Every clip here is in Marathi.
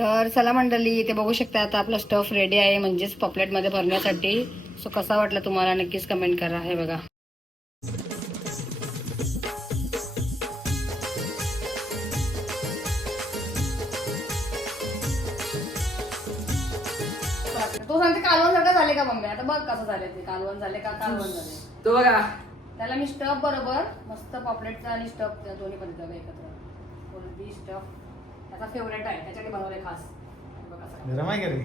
तर चला मंडळी इथे बघू शकता आता आपला स्टफ रेडी आहे म्हणजेच पॉपलेटमध्ये भरण्यासाठी. सो कसा वाटला तुम्हाला? नक्कीच कमेंट करा. हे बघा. तो सांगते कालवण सारखं झाले का मम्मी? आता बघ कसं झाले ते. कालवण झाले का कालवण झाले? तो बघा. त्याला मी स्टफ बरोबर मस्त पॉपलेटचा आणि स्टफ दोन्ही पण एकत्र. स्टफ त्याचा फेवरेट आहे. त्याच्यासाठी बनवले खास. बघा सगळं. गरम आहे का रे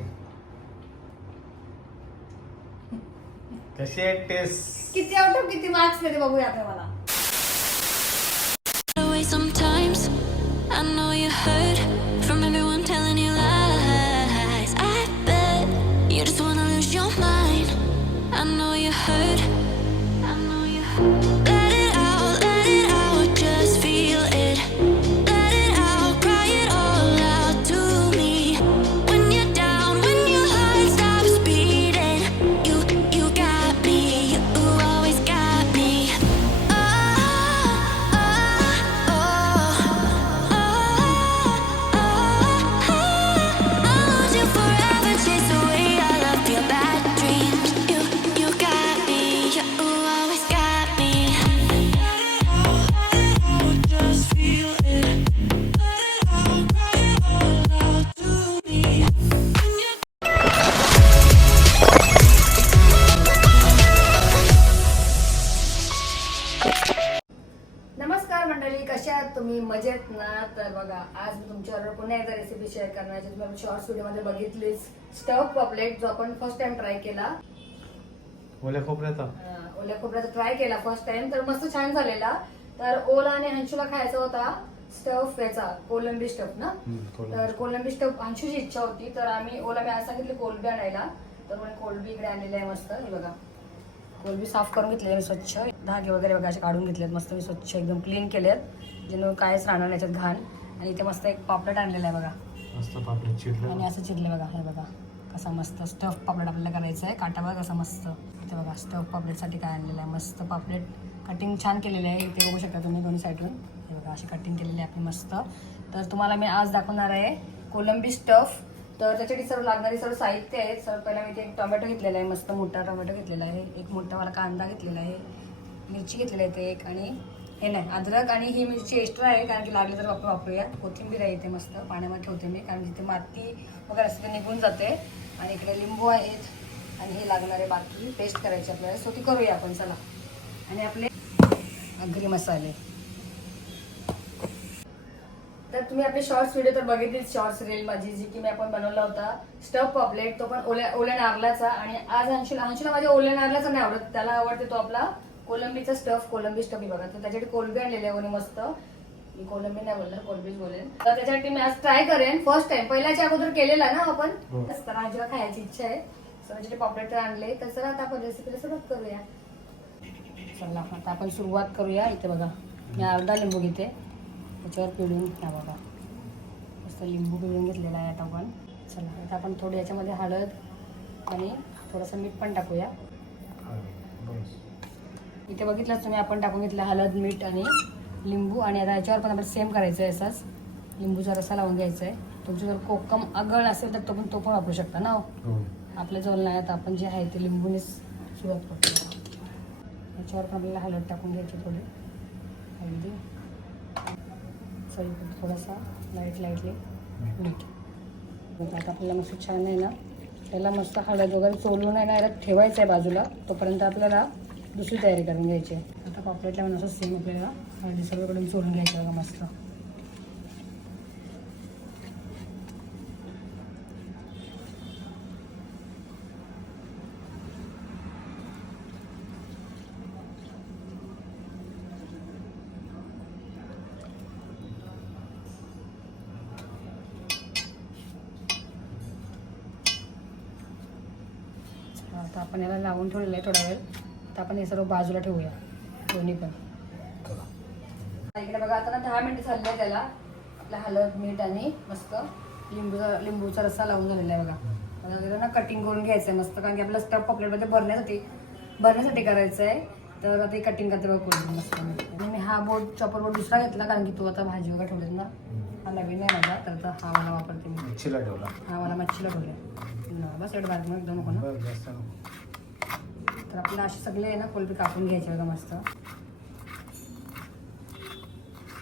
कशी आहे टेस्ट किती आउट ऑफ किती मार्क्स देते बघूया आता मला. तुम्ही शॉर्ट्स व्हिडिओमध्ये बघितलीच स्टफ पॉपलेट जो आपण फर्स्ट टाइम ट्राय केला. ओल्या खोबऱ्याचा. अं, ओल्या खोबऱ्याचा ट्राय केला फर्स्ट टाइम तर मस्त छान झालेला. तर ओला आणि हंशूला खायचा होता. स्टफ याचा कोलंबी स्टफ ना? हम्म, कोलंबी. तर कोलंबी स्टफ अंशूची इच्छा होती. तर आम्ही ओला मी आज सांगितले कोलबी आणायला. तर म्हणे कोलबी इकडे आणलेली आहे मस्त. हे बघा. कोलबी साफ करून घेतलेली आहे स्वच्छ. धागे वगैरे बघा असे काढून घेतलेत. मस्त मी स्वच्छ एकदम क्लीन केलेत. जेणेकरून कायच राहणार नाही याच्यात घाण. आणि इथे मस्त एक पापलेट आणलेला आहे बघा. मस्त पापलेट चिरलं आणि असं चिरले बघा हे बघा. कसा मस्त स्टफ पापलेट आपल्याला करायचं आहे काटा बघा कसा मस्त. इथे बघा स्टफ पापलेटसाठी काय आणलेलं आहे. मस्त पापलेट. कटिंग छान केलेलं आहे. इथे बघू शकता तुम्ही दोन्ही साईडून हे बघा अशी कटिंग केलेली आहे आपली मस्त. तर तुम्हाला मी आज दाखवणार आहे कोलंबी स्टफ तर त्याच्यासाठी सर्व लागणारी सर्व साहित्य आहे सर पहिला मी इथे एक टोमॅटो घेतलेला आहे. मस्त मोठा टोमॅटो घेतलेला आहे. एक मोठा मला कांदा घेतलेला आहे. मिरची घेतलेली आहे ते एक आणि हे नाही अद्रक आणि ही मिरची एक्स्ट्रा आहे कारण की लागली तर वापर वापरूया. कोथिंबीर आहे इथे मस्त पाण्यामध्ये ठेवते मी कारण जिथे माती वगैरे असते निघून जाते. आणि इकडे लिंबू आहेत आणि हे लागणारे बाकी पेस्ट करायची आपल्याला सो ती करूया आपण चला. आणि आपले अग्री मसाले. तर तुम्ही आपले शॉर्ट्स व्हिडिओ तर बघितलीच शॉर्ट्स रील माझी जी की मी आपण बनवला होता. स्टफ पॉपलेट तो पण ओल्या ओल्या नारळाचा. आणि आज अंशुला अंशुला माझ्या ओल्या नारळाचा नाही आवडत त्याला आवडते तो आपला कोलंबीचा स्टफ कोलंबी स्टफ बघा तर त्याच्यासाठी कोलंबी आणलेली आहे मस्त. मी कोलंबी नाही बोलणार कोलंबीच बोलेन. तर त्याच्यासाठी मी आज ट्राय करेन फर्स्ट टाइम पहिल्याच्या अगोदर केलेला ना आपण हो. तर अंशुला खायची इच्छा आहे तर त्याच्यासाठी पॉपलेट आणले. तर चला आता आपण रेसिपीला सुरुवात करूया. चला आता आपण सुरुवात करूया. इथे बघा मी अर्धा लिंबू घेते. त्याच्यावर पिळून हा बघा. मस्त लिंबू पिळून घेतलेला आहे आता आपण. चला आता आपण थोडी याच्यामध्ये हळद आणि थोडंसं मीठ पण टाकूया. इथे बघितलंच तुम्ही आपण टाकून घेतलं हळद मीठ आणि लिंबू. आणि आता याच्यावर पण आपण सेम करायचं आहे असंच. लिंबूचा रसा लावून घ्यायचा आहे तुमचं जर कोकम आगळ असेल तर तो पण तो पण वापरू शकता ना हो. आपल्या जवळ नाही आता आपण जे आहे ते लिंबूनेच सुरुवात करतो. याच्यावर पण आपल्याला हळद टाकून घ्यायची थोडी. हळदी. चवीपुरतं थोडासा लाइट लाईटली मीठ आता आपल्याला मस्त छान आहे ना? त्याला मस्त हळद वगैरे चोलून आहे ना याला ठेवायचं आहे बाजूला. तोपर्यंत आपल्याला दुसरी तयारी करून घ्यायची आहे. आता पापलेट लावून असं सेम आपल्याला. हळदी सर्वकडून सोडून घ्यायचं बघा मस्त. आता आपण याला लावून ठेवलेलं आहे थोडा वेळ. आपण हे सर्व बाजूला ठेवूया. दोन्ही पण. इकडे बघा आता ना दहा मिनिटं आहे त्याला. आपलं हळद मीठ आणि मस्त लिंबूचा लिंबूचा रस्सा लावून झालेला आहे बघा. त्याला ना कटिंग करून घ्यायचं आहे मस्त कारण की आपलं स्टफ पॉपलेटमध्ये भरण्यासाठी भरण्यासाठी करायचं आहे तर आता ते कटिंग करते बघा कोणी मस्त. आणि मी हा बोट चॉपर बोट दुसरा घेतला कारण की तो आता भाजी वगैरे ठेवलेत ना. हा नवीन आहे माझा तर आता हा वाला वापरते मी. मच्छीला ठेवला. हा वाला मच्छीला ठेवला बस एवढं मग एकदम नको ना. तर आपल्याला असे सगळे आहे ना कोलबी कापून घ्यायचे बघा मस्त.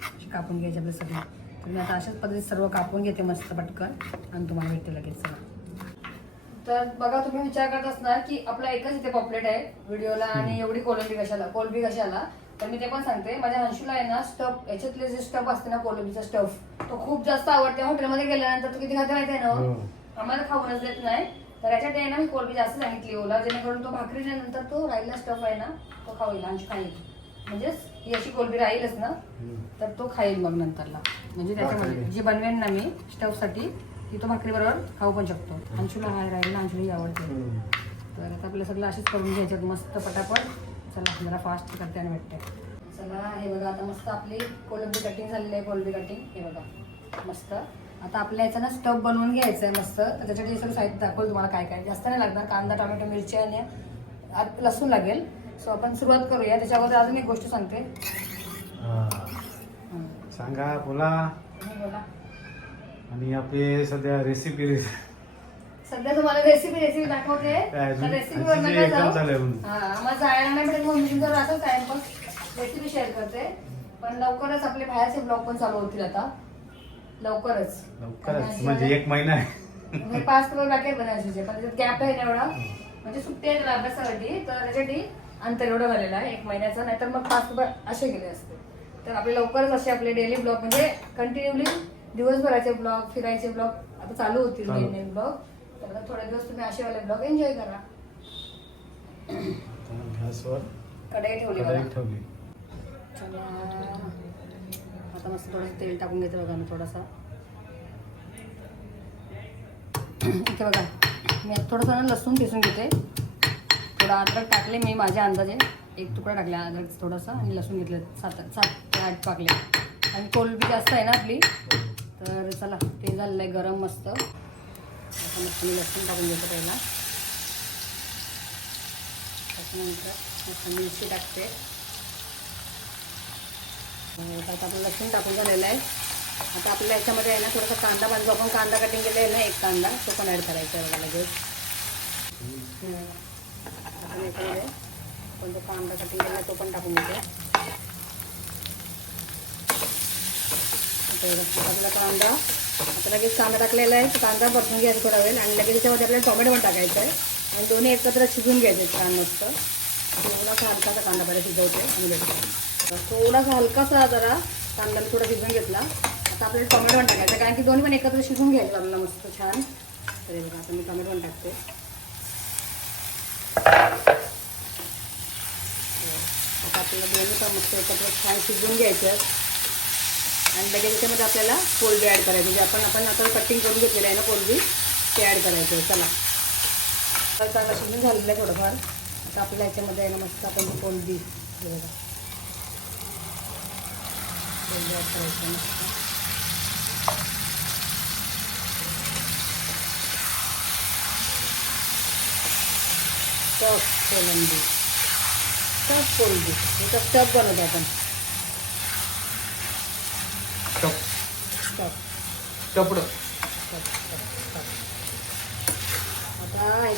असे कापून घ्यायचे आपले सगळे. तर मी आता अशाच पद्धतीत सर्व कापून घेते मस्त पटकन आणि तुम्हाला भेटते लगेच चला तर बघा तुम्ही विचार करत असणार की आपला एकच इथे पॉपलेट आहे व्हिडिओला आणि एवढी कोलंबी कशाला? कोलंबी कशाला? तर मी ते पण सांगते. माझ्या अंशूला आहे ना स्टफ याच्यातले जे स्टफ असते ना कोलंबीचा स्टफ तो खूप जास्त आवडते. हॉटेलमध्ये गेल्यानंतर तो किती खाते माहिती आहे ना हो? हो. आम्हाला खाऊनच देत नाही. तर याच्यात आहे ना मी कोलबी जास्त सांगितली ओला जेणेकरून तो भाकरीच्या नंतर तो राहिला स्टफ आहे ना तो खाईल अंश खाईल. म्हणजेच ही अशी कोलबी राहीलच ना. तर तो खाईल मग नंतरला. म्हणजे त्याच्यामध्ये. जी बनवेन ना मी स्टवसाठी ती तो भाकरी बरोबर खाऊ पण शकतो. अंशूला हाय राहील अंशूलाही आवडते. तर आता आपलं सगळं असेच करून घ्यायचं मस्त पटापट. चला जरा फास्ट करते आणि भेटते. चला हे बघा आता मस्त आपली कोलंबी कटिंग झालेली आहे कोलंबी कटिंग हे बघा मस्त. आता आपल्या याचा ना स्टफ बनवून घ्यायचं आहे मस्त. तर त्याच्यासाठी सगळं साहित्य दाखवलं तुम्हाला काय काय. जास्त नाही लागणार कांदा टोमॅटो मिरची आणि लसूण लागेल. सो आपण सुरुवात करूया. त्याच्यावर अजून एक गोष्ट सांगते. सांगा बोला. आणि आपले सध्या रेसिपी सध्या तुम्हाला रेसिपी रेसिपी दाखवते? रेसिपी म्हणून. आम्हाला जायला नाही भेटत राहतो टाइमपास रेसिपी शेअर करते. पण लवकरच आपले बाहेरचे ब्लॉग पण चालू होतील आता. लवकरच. लवकरच. म्हणजे एक महिना आहे. पाच किलो पॅकेट बनायचे पण त्याच्यात गॅप आहे ना एवढा. म्हणजे सुट्टी आहे त्याला अभ्यासासाठी तर त्याच्यासाठी अंतर एवढं झालेलं आहे एक महिन्याचं. नाहीतर मग पाच किलो असे गेले असते. तर आपले लवकरच असे आपले डेली ब्लॉग म्हणजे कंटिन्युअली दिवसभराचे ब्लॉग फिरायचे ब्लॉग आता चालू होतील मेन ब्लॉग तर थोडे दिवस तुम्ही असे वाले ब्लॉग एन्जॉय करा. गॅसवर कढई ठेवली ठेवली. आता मस्त थोडंसं तेल टाकून घेते बघा मी थोडासा. इथे बघा मी आता थोडंसं ना लसूण पिसून घेते. थोडं अद्रक टाकले मी माझ्या अंदाजे. एक तुकडा टाकला अद्रक थोडासा आणि लसूण घेतलं सात सात ते आठ पाकले. आणि कोलबी जास्त आहे ना आपली तर चला ते झालेलं आहे गरम मस्त. आता मस्त मी लसूण टाकून घेते पहिला. त्याच्यानंतर मस्त मिरची टाकते. आता आपलं लसूण टाकून झालेलं आहे. आता आपल्या याच्यामध्ये आहे ना थोडासा कांदा बांधतो आपण कांदा कटिंग केला आहे ना एक कांदा तो पण ॲड करायचा आहे बघा लगेच. आपण याच्यामध्ये जो कांदा कटिंग केला आहे तो पण टाकून घेते आपला कांदा आता लगेच कांदा टाकलेला आहे तो कांदा परतून घ्यायचा थोडा वेळ. आणि लगेच त्याच्यामध्ये आपल्याला टोमॅटो पण टाकायचं आहे. आणि दोन्ही एकत्र शिजून घ्यायचे छान मस्त. थोडासा हलकासा कांदा बरं शिजवते आणि भेटतो थोडासा हलकासा जरा कांदा मी थोडा शिजवून घेतला. आता आपल्याला टोमॅटो पण टाकायचा कारण की दोन्ही पण एकत्र शिजून घ्यायचं आपल्याला मस्त छान. तर बघा आता मी टोमॅटो पण टाकते. आता आपल्याला दोन्ही पण मस्त एकत्र छान शिजवून घ्यायचं आणि लगेच त्याच्यामध्ये आपल्याला कोलबी ॲड करायची म्हणजे आपण आपण आता कटिंग करून घेतलेलं आहे ना कोलबी ते ॲड करायचं चला. तर चांगलं शिजून झालेलं आहे थोडंफार. आता आपल्या ह्याच्यामध्ये आहे ना मस्त आपण कोलबी बघा कोलबी मस्त स्टफ कोलंबी. स्टफ कोलंबी. याचा स्टफ बनवतो आपण. टप स्टफ टपड.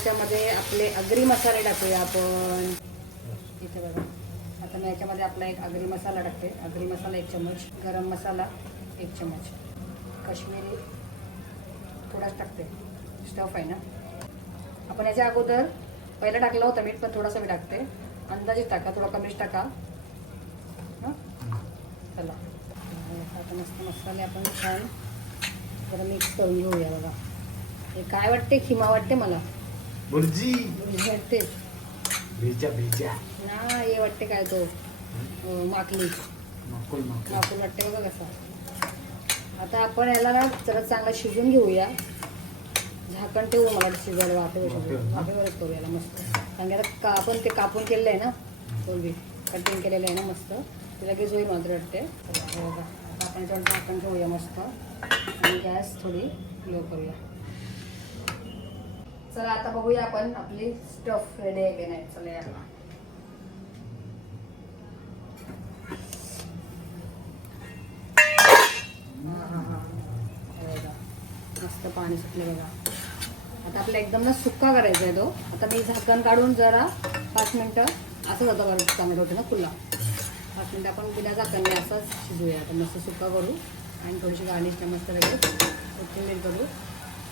याच्यामध्ये आपले अग्री मसाले टाकूया आपण. इथे बघा. आता मी याच्यामध्ये आपला एक अग्री मसाला टाकते. अग्री मसाला एक चम्मच गरम मसाला एक चम्मच. काश्मीरी थोडाच टाकते. स्टफ आहे ना? आपण याच्या अगोदर पहिला टाकलं होतं मीठ पण थोडासा मी टाकते. अंदाजे टाका थोडा कमीच टाका. हां? चला. आता मस्त मसाले आपण छान जरा मिक्स करून घेऊया बघा. हे काय वाटते? खिमा वाटते मला. बुर्जी वाटते भेजा भेजा ना हे वाटते काय तो? माकली. नकुल नकुल माकूल वाटते बघा कसा. आता आपण याला ना जरा चांगला शिजून घेऊया. झाकण ठेवू मला शिजायला वाफेवर? वाफेवरच करूया याला मस्त. कारण की आता आपण ते कापून केलेलं आहे ना कोलबी कटिंग केलेलं आहे ना मस्त. ते लगेच होईल मला तरी वाटते आपण झाकण ठेवूया मस्त. आणि गॅस थोडी लो करूया. चला आता बघूया आपण आपली स्टफ रेडी आहे की नाही. चला या. मस्त पाणी सुटले बघा. आता आपल्याला एकदम ना सुक्का करायचा आहे तो. आता मी झाकण काढून जरा पाच मिनटं असं जातं करायचं टोमॅटो होते ना फुला. पाच मिनटं आपण बिना झाकणने असंच शिजूया. आता मस्त सुक्का करू आणि थोडीशी गार्निश मस्त लगेच कोथिंबीर करू.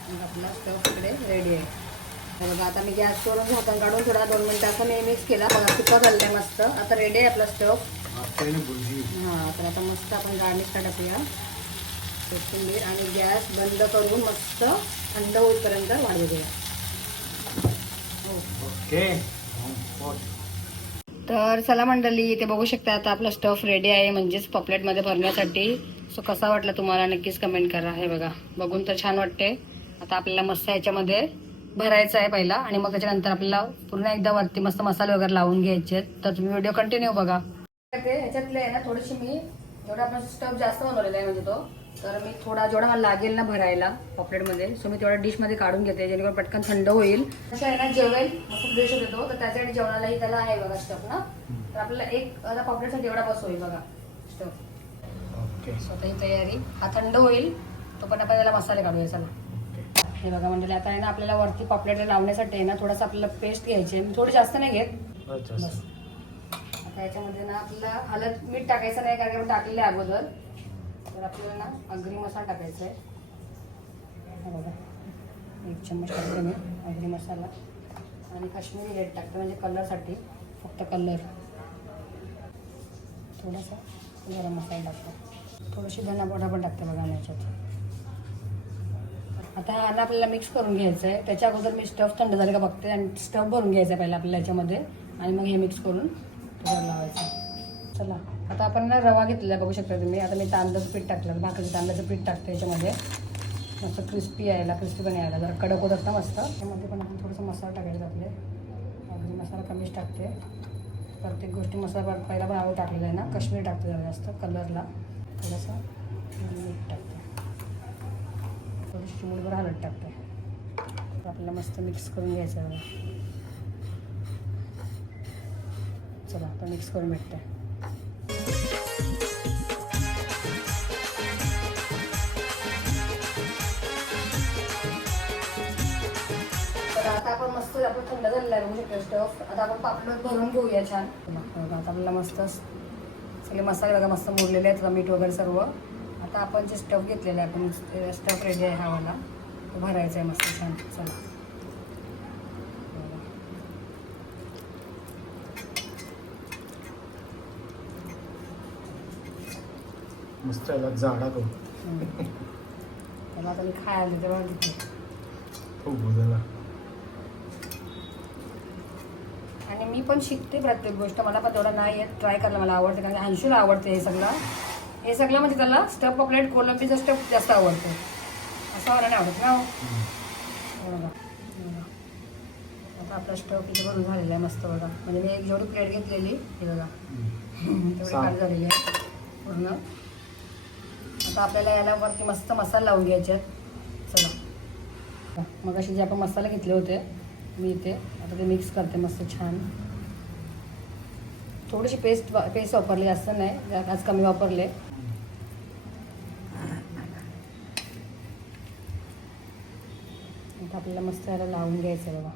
मग आपला स्टफ इकडे रेडी आहे. हे बघा आता मी गॅसवरून झाकण काढून थोडा दोन मिनटं असं मी मिक्स केला. बघा सुक्का झालेला आहे मस्त. आता रेडी आहे आपला बुर्जी. हां तर आता मस्त आपण गार्निश टाकूया. कोथिंबीर आणि गॅस बंद करून मस्त थंड होईपर्यंत वाढवू द्या ओके. हो. तर चला मंडळी इथे बघू शकता आता आपला स्टफ रेडी आहे म्हणजेच पॉपलेटमध्ये भरण्यासाठी. सो कसा वाटला तुम्हाला? नक्कीच कमेंट करा. हे बघा बघून तर छान वाटते. आता आपल्याला मस्त याच्यामध्ये भरायचं आहे पहिला आणि मग त्याच्यानंतर आपल्याला पुन्हा एकदा वरती मस्त मसाले वगैरे लावून घ्यायचे आहेत. तर तुम्ही व्हिडिओ कंटिन्यू बघा. ते ह्याच्यातले आहे ना थोडीशी मी जेवढा आपण स्टफ जास्त बनवलेला आहे म्हणजे तो तर मी थोडा जेवढा मला लागेल ना भरायला पॉपलेटमध्ये सो मी तेवढा डिशमध्ये काढून घेते जेणेकरून पटकन थंड होईल. असं आहे ना जेवेल मस्त डिश होतो तर त्यासाठी जेवणालाही त्याला आहे बघा स्टफ ना. तर आपल्याला एक आता पॉपलेटसाठी एवढा बस होईल बघा स्टफ ओके स्वतःची तयारी. हा थंड होईल तो पण आपण त्याला मसाले काढूया चला. हे बघा म्हणजे आता आहे ना आपल्याला वरती पॉपलेटला लावण्यासाठी आहे ना थोडासा आपल्याला पेस्ट घ्यायची आहे. थोडी जास्त नाही घेत. बस. आता याच्यामध्ये ना आपल्याला हलद मीठ टाकायचं नाही कारण की आपण टाकलेलं आहे अगोदर. तर आपल्याला ना अगरी मसाला टाकायचा आहे. बघा. एक चम्मच टाकते मी अगरी मसाला. आणि काश्मीरी रेड टाकते म्हणजे कलरसाठी. फक्त कलर. थोडासा गरम मसाला टाकतो. थोडीशी धना पावडर पण टाकते बघा याच्यात. आता हा आपल्याला मिक्स करून घ्यायचं आहे त्याच्या अगोदर मी स्टफ थंड झाले का बघते आणि स्टफ भरून घ्यायचा आहे पहिला आपल्याला याच्यामध्ये. आणि मग हे मिक्स करून लावायचं. चला आता आपण ना रवा घेतलेला बघू शकता तुम्ही. आता मी तांदळाचं पीठ टाकलं भाकरीचं तांदळाचं पीठ टाकते याच्यामध्ये. मस्त क्रिस्पी यायला क्रिस्पी पण यायला जरा कडक होतात ना मस्त. त्यामध्ये पण आपण थोडंसं मसाला टाकायचा आपले. अगदी मसाला कमीच टाकते. प्रत्येक गोष्टी मसाला पहिला पण आवड टाकलेला आहे ना. कश्मीर टाकते जरा जास्त कलरला थोडंसं मीठ टाकते. थोडीशी चिमूटभर हलत टाकते. तर आपल्याला मस्त मिक्स करून घ्यायचं चला आता मिक्स करून भेटतं तर आता आपण मस्त आपण थंड झालेला आहे बघू शकतो स्टफ. आता आपण पापड भरून घेऊया छान. आता आपल्याला मस्त सगळे मसाले बघा मस्त मुरलेले आहेत मीठ वगैरे सर्व. आता आपण जे स्टफ घेतलेलं आहे आपण स्टफ रेडी आहे हा वाला तो भरायचा आहे मस्त छान चला. मस्त याला जाडा करू. हम्म. त्याला आता मी खायला तेव्हा घेतलं खूप भुजाला आणि मी पण शिकते प्रत्येक गोष्ट मला पण तेवढं नाही येत ट्राय करायला मला आवडते कारण अंशूला आवडते हे सगळं. हे सगळं म्हणजे त्याला स्टफ पॉपलेट कोलंबीचं स्टफ जास्त आवडतं. असं मला नाही आवडत ना हो. बघा. आता आपला स्टफ इथे भरून झालेला आहे मस्त बघा. म्हणजे मी एक जेवढी प्लेट घेतलेली. हे बघा. तेवढी काढ झालेली आहे. पूर्ण. आता आपल्याला याला वरती मस्त मसाला लावून घ्यायचे आहेत. चला. मग असे जे आपण मसाले घेतले होते मी इथे आता ते मिक्स करते मस्त छान. थोडीशी पेस्ट पेस्ट वापरली जास्त नाही. आज कमी वापरले. आता आपल्याला मस्त याला लावून घ्यायचं आहे बघा.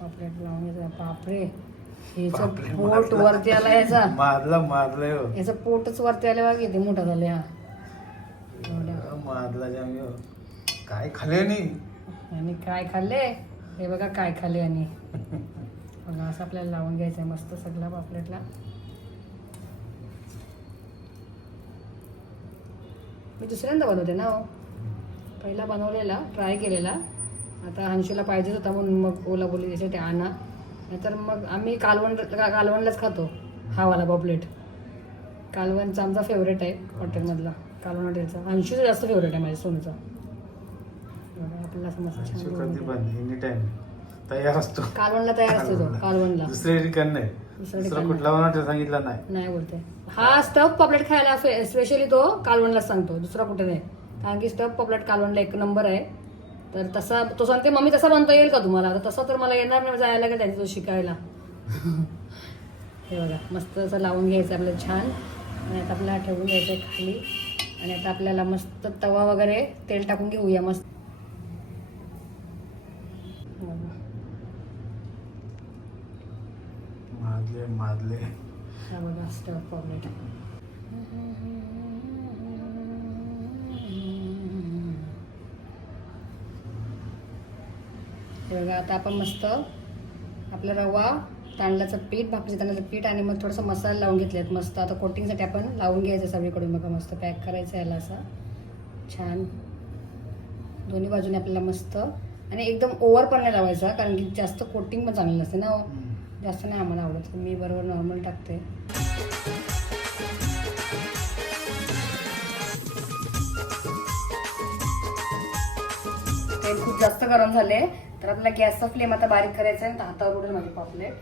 पापलेट लावून घ्यायचं बापरे. ह्याचं पोट मारला. वरती आला याचा. मारला मारलंय हो. याचं पोटच वरती आले बघा किती मोठा झाले हा. मारला जामी हो. काय खाले नाही आणि काय खाल्ले हे बघा काय खाल्ले आणि बघा असं आपल्याला लावून घ्यायचं आहे मस्त सगळा पापलेटला. मी दुसऱ्यांदा बनवते ना हो. पहिला बनवलेला ट्राय केलेला. आता हंशीला पाहिजेच होता म्हणून मग ओला बोली त्याच्यासाठी आणा नाहीतर मग आम्ही कालवण कालवणलाच खातो हा वाला पॉपलेट. कालवणचा आमचा फेवरेट आहे हॉटेलमधला कालवण हॉटेलचा अंशूचा जास्त फेवरेट आहे माझ्या सोनूचा. आपल्याला तयार असतो. कालवणला तयार असतो तो कालवणला. दुसऱ्या ठिकाण नाही. दुसरा कुठला सांगितलं नाही. नाही बोलते. हा स्टफ पॉपलेट खायला स्पेशली तो कालवणलाच सांगतो दुसरा कुठे नाही. कारण की स्टफ पॉपलेट कालवणला एक नंबर आहे. तर तसा तो सांगते मम्मी तसा बनता येईल का तुम्हाला? तर तसा तर मला येणार नाही जायला लागेल त्यांच्या तो शिकायला. हे बघा मस्त असं लावून घ्यायचं आपलं छान. आणि आता आपल्याला ठेवून घ्यायचं आहे खाली. आणि आता आपल्याला मस्त तवा वगैरे तेल टाकून घेऊया मस्त. माजले माजले. हा बघा स्टव पॉपलेट बघा आता आपण मस्त आपला रवा तांदळाचं पीठ भाकरीचं तांदळाचं पीठ आणि मग थोडंसं मसाला लावून घेतलेत मस्त आता कोटिंगसाठी आपण लावून घ्यायचं सगळीकडून. बघा मस्त पॅक करायचं याला असं. छान. दोन्ही बाजूने आपल्याला मस्त. आणि एकदम ओव्हर पण नाही लावायचा कारण की जास्त कोटिंग पण चांगली नसते ना जास्त नाही आम्हाला आवडत. मी बरोबर नॉर्मल टाकते. तेल खूप जास्त गरम झाले तर आपला गॅसचा फ्लेम आता बारीक करायचा आहे हातावर उडेल माझी पॉपलेट.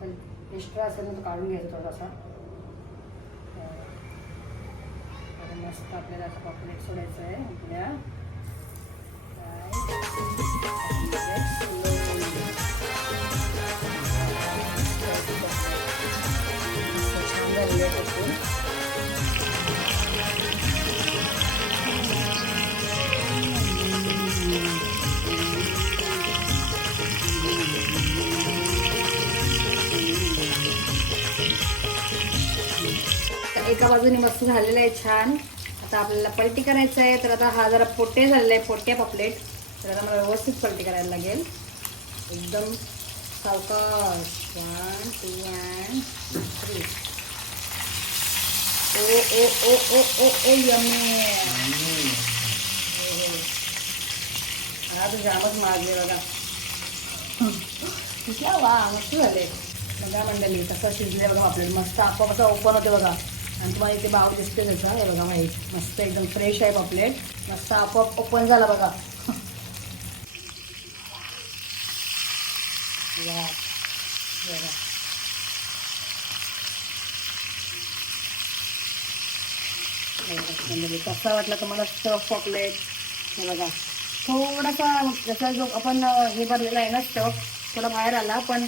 पण एक्स्ट्रा असेल ना तो काढून घ्यायचा थोडासा. मस्त आपल्याला आता पॉपलेट सोडायचं आहे. आपल्या. एका बाजूने मस्त झालेलं आहे छान. आता आपल्याला पलटी करायचं आहे तर आता हा जरा पोटे झालेला आहे पोट्या पॉपलेट. तर आता मला व्यवस्थित पलटी करायला लागेल. एकदम सावकाश. One two and three oh oh oh oh oh oh yummy आज जामच मारले बघा. कुठला वा मस्त झाले. बघा मंडळी तसं शिजले बघा आपल्याला. मस्त आपण कसं ओपन होते बघा. आणि तुम्हाला इथे भाव दिसते त्याचा. हे बघा माहीत मस्त एकदम फ्रेश आहे पॉपलेट मस्त आपोआप ओपन झाला बघा. बघा. कसा वाटला तुम्हाला स्टफ पॉपलेट हे बघा. थोडासा जसा जो आपण हे भरलेला आहे ना स्टफ थोडा बाहेर आला पण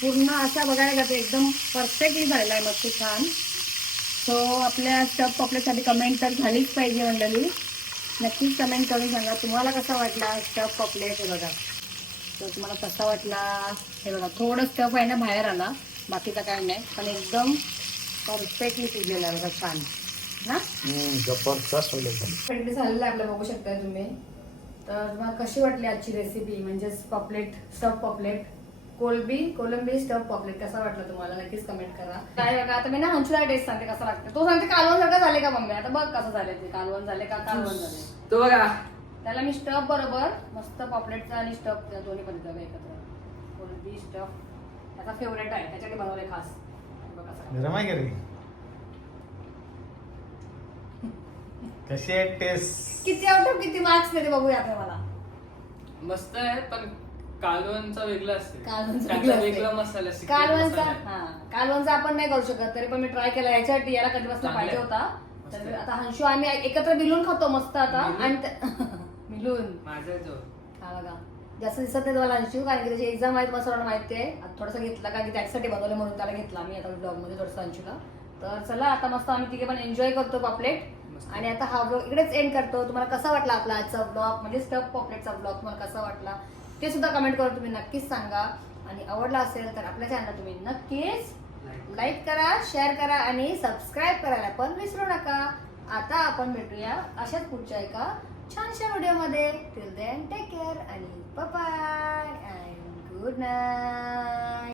पूर्ण असा बघायला जाते एकदम परफेक्टली झालेला आहे. मस्त छान. सो आपल्या स्टफ पॉपलेटसाठी कमेंट तर झालीच पाहिजे मंडळी. नक्कीच कमेंट करून सांगा. तुम्हाला कसा वाटला स्टफ पॉपलेट हे बघा? तर तुम्हाला कसा वाटला? हे बघा थोडं स्टफ आहे ना बाहेर आला. बाकीचा काय नाही. पण एकदम परफेक्टली शिजलेला आहे बघा छान. ना जबरदस्त झालेलं आहे आपलं बघू शकताय तुम्ही. तर मला कशी वाटली आजची रेसिपी म्हणजेच पॉपलेट स्टफ पॉपलेट कोलबी कोलंबी स्टफ पॉपलेट कसा वाटला तुम्हाला? नक्कीच कमेंट करा. काय बघा आता मी ना हंचुला टेस्ट सांगते कसा लागते तो सांगते कालवण सारखं झाले का मम्मी? आता बघ कसं झाले ते. कालवण झाले का कालवण झाले. तो बघा. त्याला मी स्टफ बरोबर मस्त पॉपलेटचा आणि स्टफ दोन्ही पण देतो एकत्र. कोलंबी स्टफ त्याचा फेवरेट आहे त्याच्यासाठी बनवले खास. बघा कसं. गरम आहे का रे? कशी आहे टेस्ट किती आउट ऑफ किती मार्क्स देते बघूया आता मला. मस्त आहे पण कालवणचा वेगळा असते. कालवणचा त्याचा वेगळा असते. वेगळा मसाला secret कालवणचा. हा कालवणचा आपण नाही करू शकत तरी पण मी ट्राय केला. याच्यासाठी याला चांगलं पाहिजे आहे. होता? मस्त तर आहे. आता हंशू आम्ही एकत्र मिळून खातो मस्त आता. मिलून? आणि मिळून. माझा जो हा बघा. जास्त दिसत नाही तुम्हाला अंशू कारण की त्याची एक्झाम आहे तुम्हाला सर्वांना माहिती आहे. आता थोडंसं घेतलं कारण की त्याच्यासाठी बनवलं म्हणून त्याला घेतला आम्ही आता ब्लॉगमध्ये थोडंसं अंशूला तर चला आता मस्त आम्ही तिघे पण एन्जॉय करतो पॉपलेट मस्त. आणि आता हा ब्लॉग इकडेच एंड करतो. तुम्हाला कसा वाटला आपला आजचा ब्लॉग म्हणजे स्टफ पॉपलेटचा ब्लॉग तुम्हाला कसा वाटला? ते सुद्धा कमेंट करून तुम्ही नक्कीच सांगा. आणि आवडला असेल तर आपल्या चॅनलला तुम्ही नक्कीच लाईक करा शेअर करा आणि सबस्क्राईब करायला पण विसरू नका. आता आपण भेटूया अशाच पुढच्या एका छानशा व्हिडिओमध्ये टिल देन टेक केअर आणि बाय अँड गुड नाईट